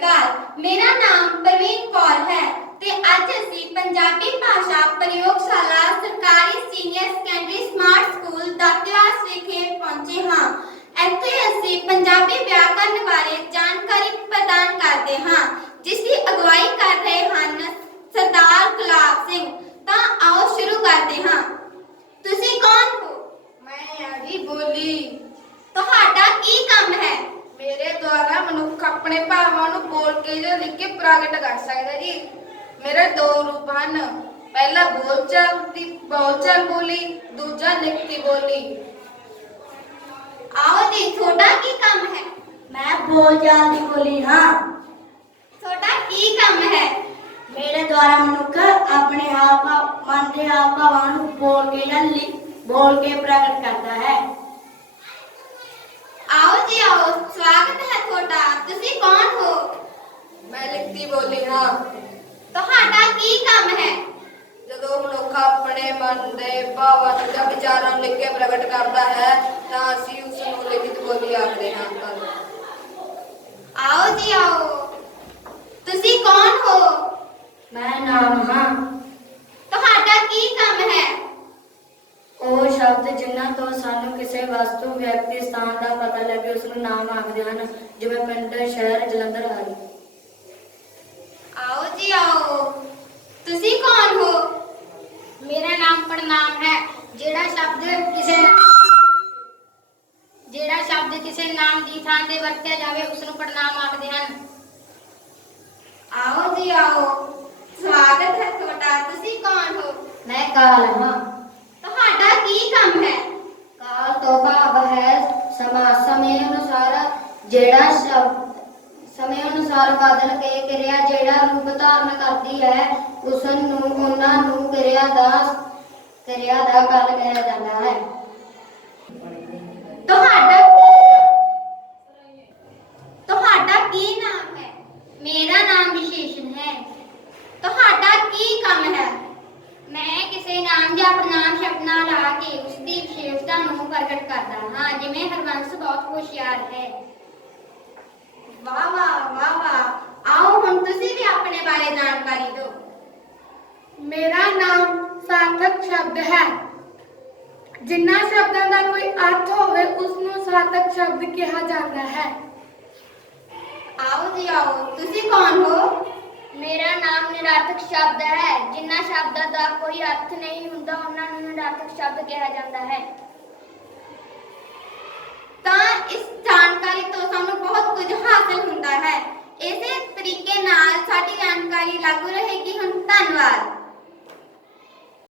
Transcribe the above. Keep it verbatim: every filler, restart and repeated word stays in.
अकाल। मेरा नाम प्रवीण कौर है ते अज असीं पंजाबी भाषा प्रयोगशाला सरकारी सीनियर सैकेंडरी स्मार्ट स्कूल दातियास विखे पहुंचे हाँ। ਇੱਥੇ ਅਸੀਂ ਪੰਜਾਬੀ व्याकरण बारे जानकारी प्रदान करते हाँ, जिसकी अगवाई कर रहे हैं सरदार गुलाब सिंह। तो आओ शुरू करते हाँ। तुसी कौन हो? मैं आजी बोली। ਤੁਹਾਡਾ ਕੀ ਕੰਮ ਹੈ? मेरे द्वारा मनुख अपने भावां नूं बोल के ਜਾਂ लिख के प्रगट कर सकदा जी। मेरे दो रूप ਹਨ, पहला बोलचाल दी बोलचाल बोली, दूजा लिखती बोली। आओ जी, ਤੁਹਾਡਾ ਕੀ ਕੰਮ ਹੈ? मैं बोलचाल दी बोली हाँ। ਤੁਹਾਡਾ ਕੀ ਕੰਮ ਹੈ? मेरे द्वारा मनुख अपने आप मन के आप भावां नूं बोल के या लिख बोल के प्रगट करता है। आओ जी आओ, स्वागत है ਤੁਹਾਡਾ। ਤੁਸੀਂ ਕੌਣ ਹੋ? मैं लिखती बोली हाँ। ਤੁਹਾਡਾ ਕੀ ਕੰਮ ਹੈ? ਜਦੋਂ ਮਨੁੱਖ ਆਪਣੇ ਮਨ ਦੇ ਭਾਵਾਂ ਜਾਂ ਵਿਚਾਰਾਂ ਨੂੰ ਲਿਖ ਕੇ ਪ੍ਰਗਟ ਕਰਦਾ ਹੈ ਤਾਂ ਅਸੀਂ ਉਸ ਨੂੰ ਲਿਖਤ ਬੋਲੀ ਆਖਦੇ ਹਾਂ। आओ जी आओ, ਤੁਸੀਂ ਕੌਣ ਹੋ? मैं नाम हाँ। ਤੁਹਾਡਾ ਕੀ ਕੰਮ ਹੈ? ਉਹ ਸ਼ਬਦ ਜਿਨ੍ਹਾਂ ਤੋਂ ਸਾਨੂੰ ਕਿਸੇ ਵਸਤੂ ਵਿਅਕਤੀ ਸਥਾਨ ਦਾ ਪਤਾ ਲੱਗੇ ਉਸ ਨੂੰ ਨਾਮ ਆਖਦੇ ਹਨ, ਜਿਵੇਂ ਪਿੰਡ ਸ਼ਹਿਰ ਜਲੰਧਰ ਆਦਿ। आओ जी आओ, ਤੁਸੀਂ ਕੌਣ ਹੋ? मेरा नाम प्रणाम है। जेड़ा शब्द किसे जेड़ा शब्द किसे नाम दी थां ते वरतिया जावे उस नूं प्रणाम आखदे हन। आओ जी आओ, स्वागत है ਤੁਹਾਡਾ। ਤੁਸੀਂ ਕੌਣ ਹੋ? मैं काल हाँ। ਤੁਹਾਡਾ ਕੀ ਕੰਮ ਹੈ? काल तो भाव है समा समय अनुसार जेड़ा शब्द समय अनुसार बदल के क्रिया जेड़ा रूप धारण करती है उस ਨੂੰ ਉਹਨਾਂ ਨੂੰ क्रिया ਦਾ क्रिया ਦਾ काल कहा जाता है। ਤੁਹਾਡਾ ਤੁਹਾਡਾ ਕੀ ਨਾਮ ਹੈ? मेरा नाम विशेषण है। ਤੁਹਾਡਾ ਕੀ ਕੰਮ ਹੈ? मैं किसी नाम या प्रणाम शब्द नाल ला के उसकी विशेषता ਨੂੰ प्रगट करता हाँ, जिवें हरबंस बहुत होशियार है। वाह वाह वाह वाह। आओ ਹੁਣ ਤੁਸੀਂ ਵੀ ਆਪਣੇ ਬਾਰੇ ਜਾਣਕਾਰੀ ਦਿਓ। मेरा नाम सार्थक शब्द है। जिन्ना शब्दों का कोई अर्थ होवे उसनों सार्थक शब्द कहा जाता है। आओ जी आओ, ਤੁਸੀਂ ਕੌਣ ਹੋ? मेरा नाम निरार्थक शब्द है। जिन्ना शब्दां ਦਾ ਕੋਈ अर्थ नहीं ਹੁੰਦਾ ਉਹਨਾਂ ਨੂੰ ਨਿਰਾਰਥਕ ਸ਼ਬਦ ਕਿਹਾ ਜਾਂਦਾ ਹੈ। ਤਾਂ ਇਸ ਜਾਣਕਾਰੀ ਤੋਂ ਸਾਨੂੰ ਬਹੁਤ ਕੁਝ ਹਾਸਲ ਹੁੰਦਾ ਹੈ। ਇਸੇ ਤਰੀਕੇ ਨਾਲ ਸਾਡੀ ਜਾਣਕਾਰੀ ਲਾਗੂ ਰਹੇਗੀ। ਹੁਣ ਧੰਨਵਾਦ।